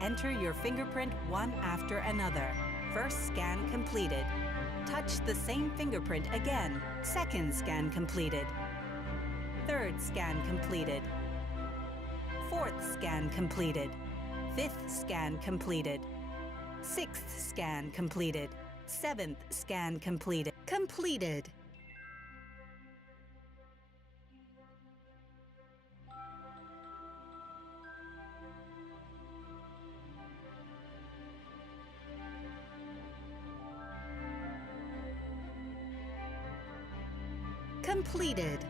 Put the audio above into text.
enter your fingerprint one after another. First scan completed. Touch the same fingerprint again. Second scan completed. Third scan completed. Fourth scan completed. Fifth scan completed. Sixth scan completed. Seventh scan completed. Completed. Completed.